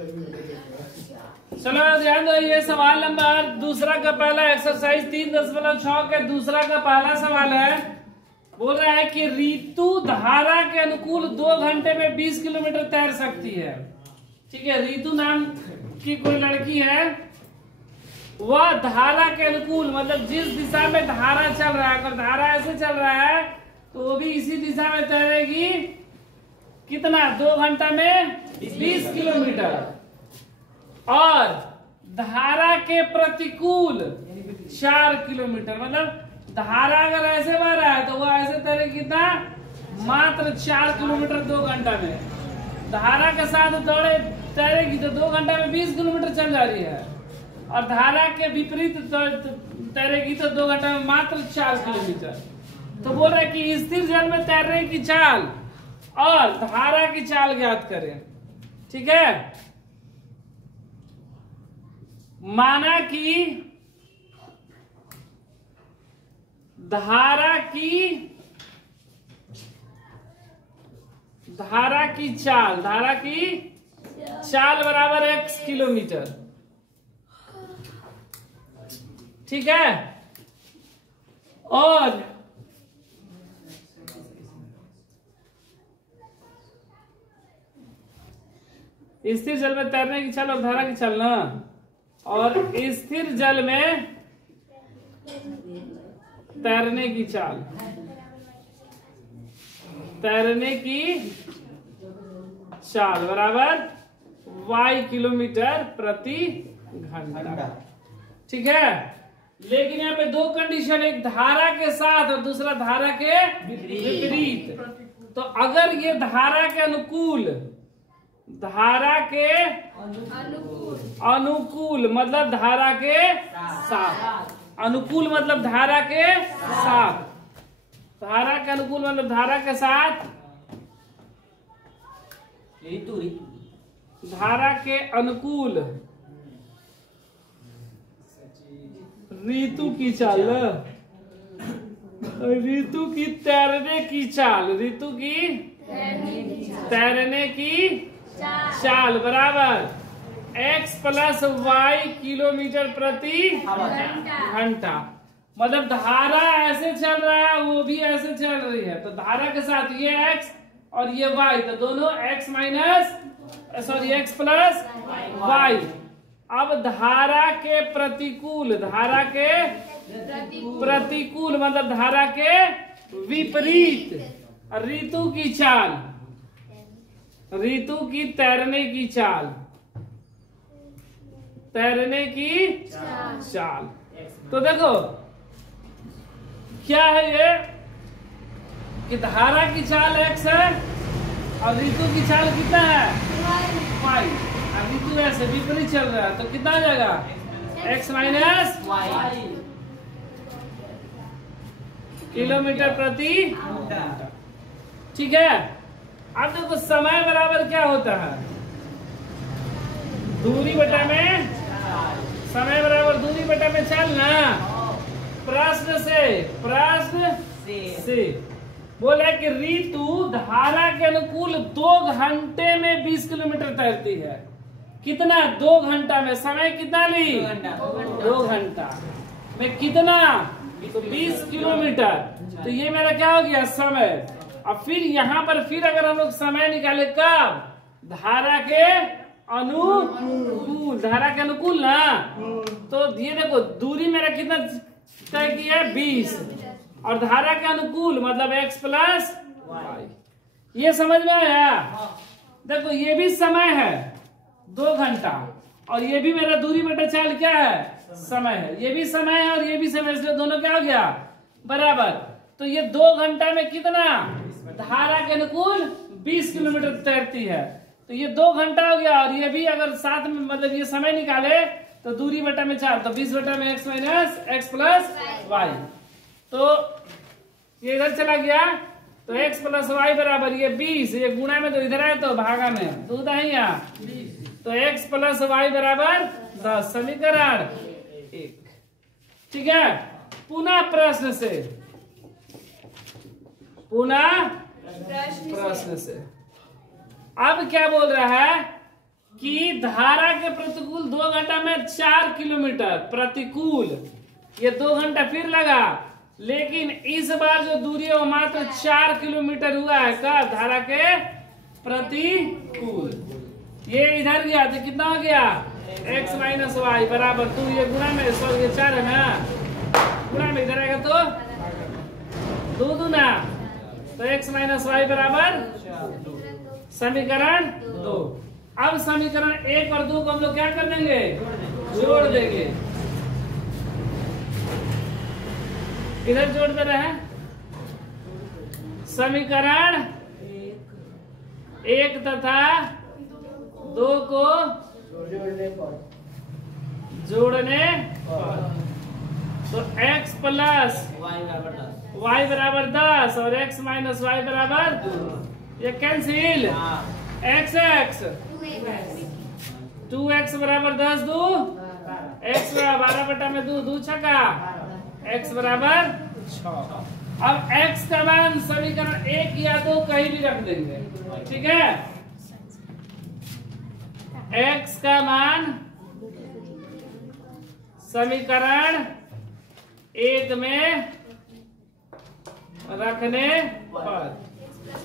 चलो ध्यान दो, ये सवाल नंबर दूसरा का पहला एक्सरसाइज 3.6 के दूसरा का पहला सवाल है। बोल रहा है कि ऋतु धारा के अनुकूल 2 घंटे में 20 किलोमीटर तैर सकती है। ठीक है, ऋतु नाम की कोई लड़की है, वह धारा के अनुकूल मतलब जिस दिशा में धारा चल रहा है, अगर धारा ऐसे चल रहा है तो वो भी इसी दिशा में तैरेगी। कितना? 2 घंटा में 20 किलोमीटर। और धारा के प्रतिकूल 4 किलोमीटर, मतलब धारा अगर ऐसे बह रहा है तो वो ऐसे तैरेगी कितना? मात्र 4 किलोमीटर 2 घंटा में। धारा के साथ दौड़े तैरेगी तो 2 घंटा में 20 किलोमीटर चल जा रही है, और धारा के विपरीत तैरेगी तो 2 घंटा में मात्र 4 किलोमीटर। तो बोल रहे कि स्थिर जल में तैरने की चाल और धारा की चाल ज्ञात करें। ठीक है, माना कि धारा की चाल बराबर x किलोमीटर। ठीक है, और स्थिर जल में तैरने की चाल और धारा की चाल ना, और स्थिर जल में तैरने की चाल बराबर y किलोमीटर प्रति घंटा। ठीक है, लेकिन यहाँ पे 2 कंडीशन, एक धारा के साथ और दूसरा धारा के विपरीत। तो अगर ये धारा के अनुकूल मतलब धारा के साथ, अनुकूल मतलब धारा के साथ, धारा के अनुकूल मतलब धारा के साथ, धारा के अनुकूल ऋतु की चाल, ऋतु की तैरने की चाल, ऋतु की तैरने की चाल बराबर x प्लस y किलोमीटर प्रति घंटा। मतलब धारा ऐसे चल रहा है, वो भी ऐसे चल रही है, तो धारा के साथ ये x और ये y, तो दोनों x प्लस y। अब धारा के प्रतिकूल, मतलब धारा के विपरीत ऋतु की चाल, ऋतु की तैरने की चाल, तो देखो क्या है ये कि धारा की चाल x है और ऋतु की चाल कितना है? y। ऋतु ऐसे विपरीत चल रहा है तो कितना आ जाएगा? x माइनस y किलोमीटर प्रति घंटा। ठीक है, अब देखो समय बराबर क्या होता है? दूरी बटा में, समय बराबर दूरी बटा में चलना। प्रश्न से बोला कि ऋतु धारा के अनुकूल 2 घंटे में 20 किलोमीटर तैरती है। कितना? 2 घंटा में। समय कितना ली? 2 घंटा में कितना? 20 किलोमीटर। तो ये मेरा क्या हो गया? समय। अब फिर यहाँ पर फिर अगर हम लोग समय निकाले कब? धारा के अनुकूल, धारा के अनुकूल ना, तो ये देखो दूरी मेरा कितना तय किया? 20, और धारा के अनुकूल मतलब x प्लस y। ये समझ में आया? देखो ये भी समय है 2 घंटा, और ये भी मेरा दूरी बटा चाल क्या है? समय है। ये भी समय है और ये भी समय, इसलिए दोनों क्या हो गया? बराबर। तो ये 2 घंटा में कितना? धारा के अनुकूल 20 किलोमीटर तैरती है, तो ये 2 घंटा हो गया। और ये भी अगर साथ में मतलब ये समय निकाले तो दूरी बटा में 4, तो 20 बटा में x minus x plus y। तो ये इधर चला गया तो x प्लस y बराबर ये 20, ये गुणा में तो इधर है तो भागा में 2 दहिया, तो x प्लस y बराबर 10। समीकरण 1। ठीक है, पुनः प्रश्न से अब क्या बोल रहा है कि धारा के प्रतिकूल 2 घंटा में 4 किलोमीटर प्रतिकूल, ये 2 घंटा फिर लगा, लेकिन इस बार जो दूरी है वो मात्र 4 किलोमीटर हुआ है का धारा के प्रतिकूल। ये इधर गया तो कितना हो गया x माइनस वाई बराबर 2, ये गुणा में सॉरी ये 4 है ना, गुणा में इधर आएगा तो 2 दूना, तो x माइनस वाई बराबर समीकरण 2। अब समीकरण 1 और 2 को हम लोग क्या कर देंगे, जोड़ देंगे। इधर जोड़ दे रहे हैं, समीकरण 1 तथा 2 को जोड़ने तो x प्लस y बराबर 10 और x माइनस वाई बराबर 2, ये कैंसिल, x 2x बराबर 10 2 x 12/2 2 छका x बराबर 6। अब x का मान समीकरण 1 या 2 कहीं भी रख देंगे, ठीक है। x का मान समीकरण 1 में रखने पर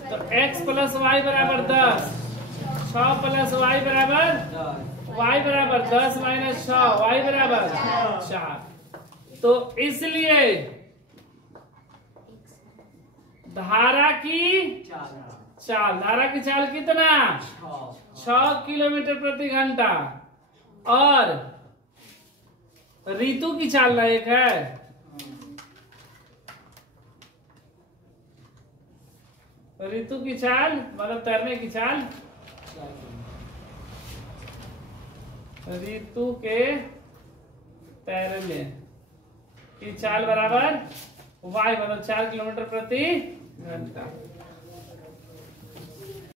तो x प्लस वाई बराबर 10, 6 प्लस वाई बराबर 10 माइनस 6 वाई बराबर 4। तो इसलिए धारा की चाल कितना 6 किलोमीटर प्रति घंटा, और ऋतु की चाल ना एक है, ऋतु की चाल मतलब तैरने की चाल, ऋतु के तैरने की चाल बराबर y मतलब 4 किलोमीटर प्रति घंटा।